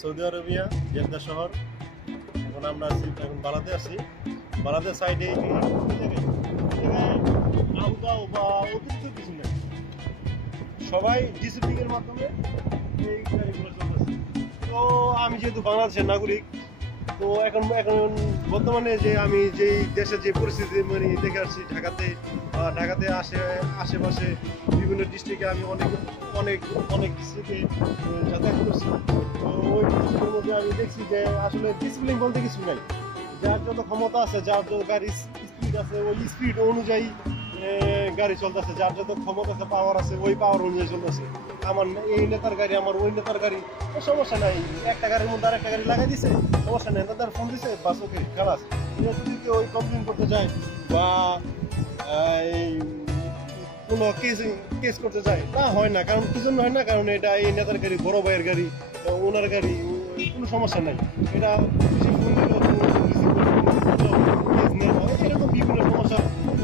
Saudi Arabia Jeddah শহর। এখন আমরা আছি, এখন বালাতে আছি। বালাদের সাইডে আউদাও বা অতিরিক্ত কিছু নেই, সবাই ডিসিপ্লিনের মাধ্যমে এই গাড়িগুলো চলতেছে। তো আমি যেহেতু বাংলাদেশের নাগরিক, তো এখন বর্তমানে যে আমি যেই দেশের যে পরিস্থিতি মানে দেখে আসছি, ঢাকাতে আশেপাশে বিভিন্ন ডিস্ট্রিক্টে আমি অনেক ডিস্ট্রিক্টে যাতায়াত করছি। তো ওই ডিস্ট্রিক্টের মধ্যে আমি দেখছি যে আসলে ডিসিপ্লিন বলতে কিছু নাই। যার যত ক্ষমতা আছে, যার যত গাড়ির স্পিড আছে, ওই স্পিড অনুযায়ী গাড়ি চলতেছে। যার যত ক্ষমতা আছে, পাওয়ার আছে, ওই পাওয়ার অনুযায়ী চলতেছে। আমার এই নেতার গাড়ি, আমার ওই নেতার গাড়ি, সমস্যা নাই। একটা গাড়ির মধ্যে আরেকটা গাড়ি লাগাই দিছে, সমস্যা নেই। নেতার ফোন দিছে, বাস ওকে খালাস। যদি কেউ ওই কমপ্লেন করতে যায় বা কোনো কেস করতে যায়, তা হয় না। কারণ কি জন্য হয় না? কারণ এটা এই নেতার গাড়ি, বড় ভাইয়ের গাড়ি, ওনার গাড়ি, কোনো সমস্যা নাই। এটা এরকম বিভিন্ন সমস্যা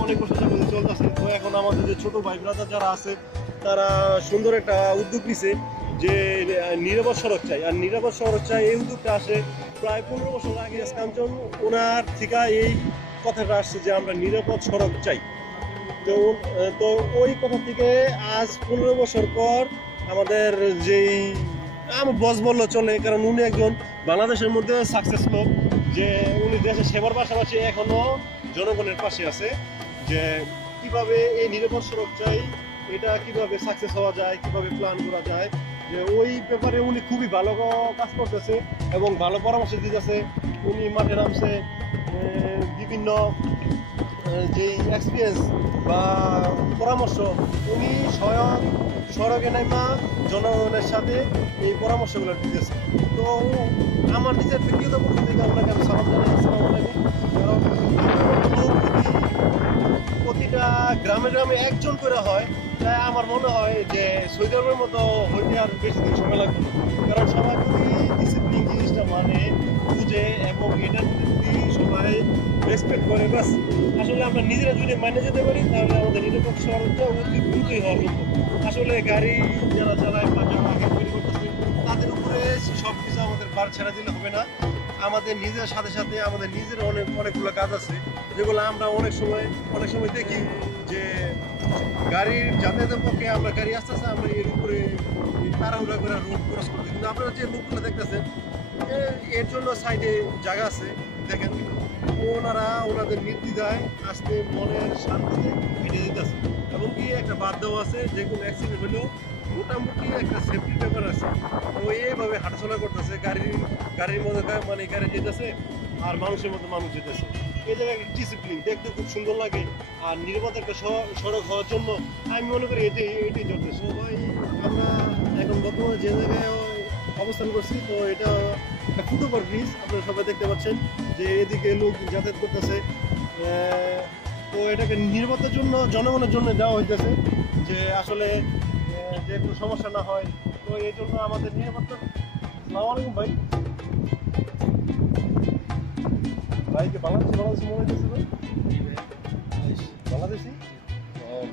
অনেক বছর যাবতীয় চলতেছে। তো এখন আমাদের যে ছোট ভাই ব্রাদার যারা আছে, তারা সুন্দর একটা উদ্যোগ নিছে যে নিরাপদ সড়ক চাই। আর নিরাপদ সড়ক চাই, এই উদ্যোগটা আসে প্রায় 15 বছর আগে। কাঞ্চন ওনার থেকে এই কথাটা আসছে যে আমরা নিরাপদ সড়ক চাই। তো ওই কথা থেকে আজ 15 বছর পর আমাদের যেই আমার বস বললো চলে, কারণ উনি একজন বাংলাদেশের মধ্যে সাকসেস লোক, যে উনি দেশের সেবার পাশাপাশি এখনো জনগণের পাশে আছে। যে কিভাবে এই নিরাপদ সড়ক চাই, এটা কিভাবে সাকসেস হওয়া যায়, কিভাবে প্ল্যান করা যায়, যে ওই ব্যাপারে উনি খুবই ভালো কাজ করতেছে এবং ভালো পরামর্শ দিতেছে। উনি মাঠে নামছে, বিভিন্ন যেই এক্সপিরিয়েন্স বা পরামর্শ উনি স্বয়ং সড়কে নামা জনগণের সাথে এই পরামর্শগুলো দিতেছে। তো আমার নিজের ব্যক্তিগত পক্ষ থেকে আপনাকে আমি সালাম জানাই, আসসালামু আলাইকুম। প্রতিটা গ্রামে একজন করে হয়, তাই আমার মনে হয় যে সৌদি আরবের মতো হইতে আর বেশি দিন সময় লাগবে না। কারণ সবাই যদি ডিসিপ্লিন জিনিসটা মানে বুঝে এবং এটার প্রতি সবাই রেসপেক্ট করে, বাস আসলে আমরা নিজেরা যদি মানে যেতে পারি, তাহলে আমাদের নিরাপদ সড়কটা অতি দ্রুতই হওয়া সম্ভব। আসলে গাড়ি যারা চালায় বা যারা আগে তৈরি করতেছে, তাদের উপরে সব কিছু আমাদের বার ছেড়ে দিলে হবে না। আমাদের নিজের সাথে সাথে আমাদের নিজের অনেকগুলো কাজ আছে, যেগুলো আমরা অনেক সময় দেখি যে গাড়ির যাতায়াতের পক্ষে আমরা গাড়ি আস্তে আস্তে আমরা এর উপরে তাড়াহুড়া করে রোড ক্রস করতে। কিন্তু আপনারা যে লোকগুলো দেখতেছেন, এর জন্য সাইডে জায়গা আছে, দেখেন ওনারা ওনাদের নির্দ্বিধায় আসতে মনের শান্তিতে হেঁটে দিতেছে। এবং কি একটা বাদ দেওয়া আছে, যে কোনো অ্যাক্সিডেন্ট হলেও মোটামুটি একটা সেফটির ব্যাপার আছে। তো এইভাবে হাঁটাচলা করতেছে, গাড়ির মধ্যে মানে গাড়ি যেতেছে আর মানুষের মধ্যে মানুষ যেতেছে। এই জায়গায় একটা ডিসিপ্লিন দেখতে খুব সুন্দর লাগে। আর নিরাপদ একটা সড়ক হওয়ার জন্য আমি মনে করি এটাই যথেষ্ট। সবাই আমরা এখন বর্তমানে যে জায়গায় অবস্থান করছি, তো এটা একটা ফুটওভার ব্রিজ, আপনারা সবাই দেখতে পাচ্ছেন যে এদিকে লোক যাতায়াত করতেছে। তো এটাকে নিরাপত্তার জন্য জনগণের জন্য দেওয়া হইতেছে, যে আসলে যে কোনো সমস্যা না হয়। তো এই জন্য আমাদের নিরাপত্তা। আসসালামু আলাইকুম ভাই। ভাইকে বাংলাদেশি মনে হইতেছে ভাই? বাংলাদেশি?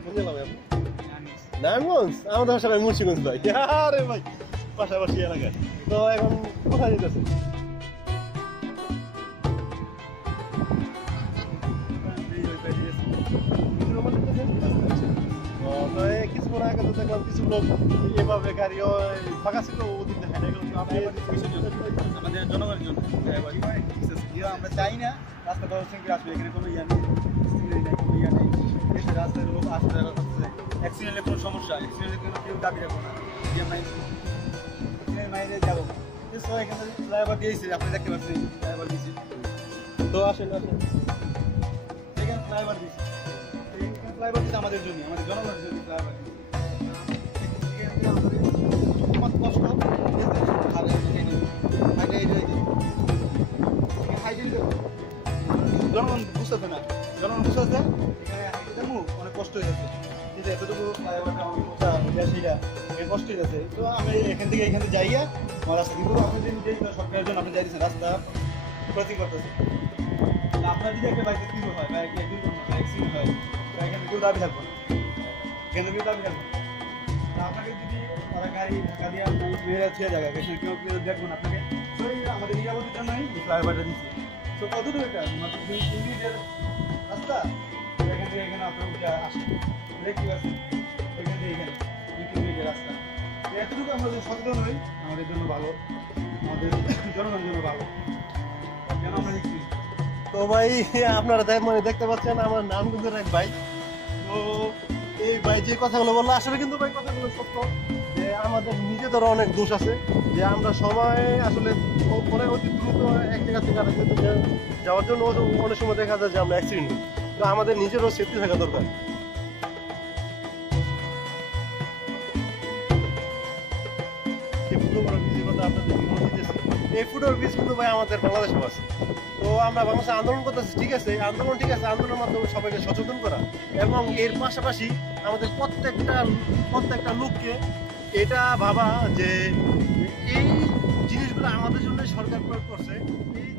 কোন জেলা ভাই আপনি? নারায়ণগঞ্জ? আমাদের আসলে মুন্সিগঞ্জ ভাই। আরে ভাই, পাশাপাশি এলাকায়। তো এখন কোথায় যেতেছে? কিছুক্ষণ আগে তো দেখলাম কিছু লোক এভাবে গাড়িও ফাঁকা ছিল, ওদিক দেখা গেল। আমাদের জনগণের জন্য আমরা চাই না রাস্তা ব্যবস্থা আসবে, এখানে কোনো ইয়া নেই, কোনো ইয়া নেই। রাস্তায় লোক আসতে দেখা করতেছে, অ্যাক্সিডেন্টের কোনো সমস্যা, অ্যাক্সিডেন্টের কোনো কেউ দাবি রাখবো না, মাইনে যাবো। এখানে ফ্লাইওভার দিয়েছে, আপনি দেখতে পাচ্ছেন ফ্লাইওভার দিয়েছে। তো আসেন এখানে ফ্লাইওভার দিয়েছে, ফ্লাইওভার দিয়েছে আমাদের জন্য, আমাদের জনগণের জন্য ফ্লাইওভার দিয়েছে। কষ্ট জনগণ বুঝতেছে না, জনগণ বুঝতেছে এখানে অনেক কষ্ট হয়ে যাচ্ছে। কিন্তু এতটুকু কষ্ট হয়ে যাচ্ছে। তো আমি এখান থেকে যাইয়া আমার রাস্তা কিন্তু আপনি যে সরকারের জন্য আপনি যাইতেছেন রাস্তা ক্রসিং করতেছে। আপনার যদি একটা বাইকে কিছু হয় বা অ্যাক্সিডেন্ট হয়, এখানে কেউ দাবি থাকবো না, এখানে কেউ দাবি থাকবো না। আপনাকে যদি ওরা গাড়ি ঢাকা দিয়ে মেয়েরা ছেড়ে জায়গা এখানে কেউ কেউ দেখবো না আপনাকে তো এই আমাদের নিরাপত্তার জন্যই এই ফ্লাইওভারটা দিচ্ছি তো কতটুকু এটা মাত্র 2 মিনিটের রাস্তা এখান থেকে এখানে আপনার উঠে আসেন দেখতে পাচ্ছেন এখান থেকে এখানে 2 মিনিটের রাস্তা তো এতটুকু আমরা যদি সচেতন হই আমাদের জন্য ভালো আমাদের জনগণের জন্য ভালো কেন আমরা দেখছি তো ভাই আপনারা মানে দেখতে পাচ্ছেন আমার নাম কিন্তু এক ভাই। তো এই ভাই যে কথাগুলো বললো আসলে কিন্তু ভাই কথাগুলো সত্য যে আমাদের নিজেদেরও অনেক দোষ আছে যে আমরা সময় আসলে অনেক অতি দ্রুত এক জায়গা থেকে আরেক জায়গায় যাওয়ার জন্য অনেক সময় দেখা যায় যে আমরা অ্যাক্সিডেন্ট হই। তো আমাদের নিজেরও সেফটি থাকা দরকার। এই ফুটওভার ব্রিজ কিন্তু ভাই আমাদের বাংলাদেশেও আছে। তো আমরা বাংলাদেশে আন্দোলন করতেছি, ঠিক আছে, আন্দোলন ঠিক আছে, আন্দোলনের মাধ্যমে সবাইকে সচেতন করা এবং এর পাশাপাশি আমাদের প্রত্যেকটা লোককে এটা ভাবা যে এই জিনিসগুলো আমাদের জন্য সরকার প্রয়োগ করছে, এই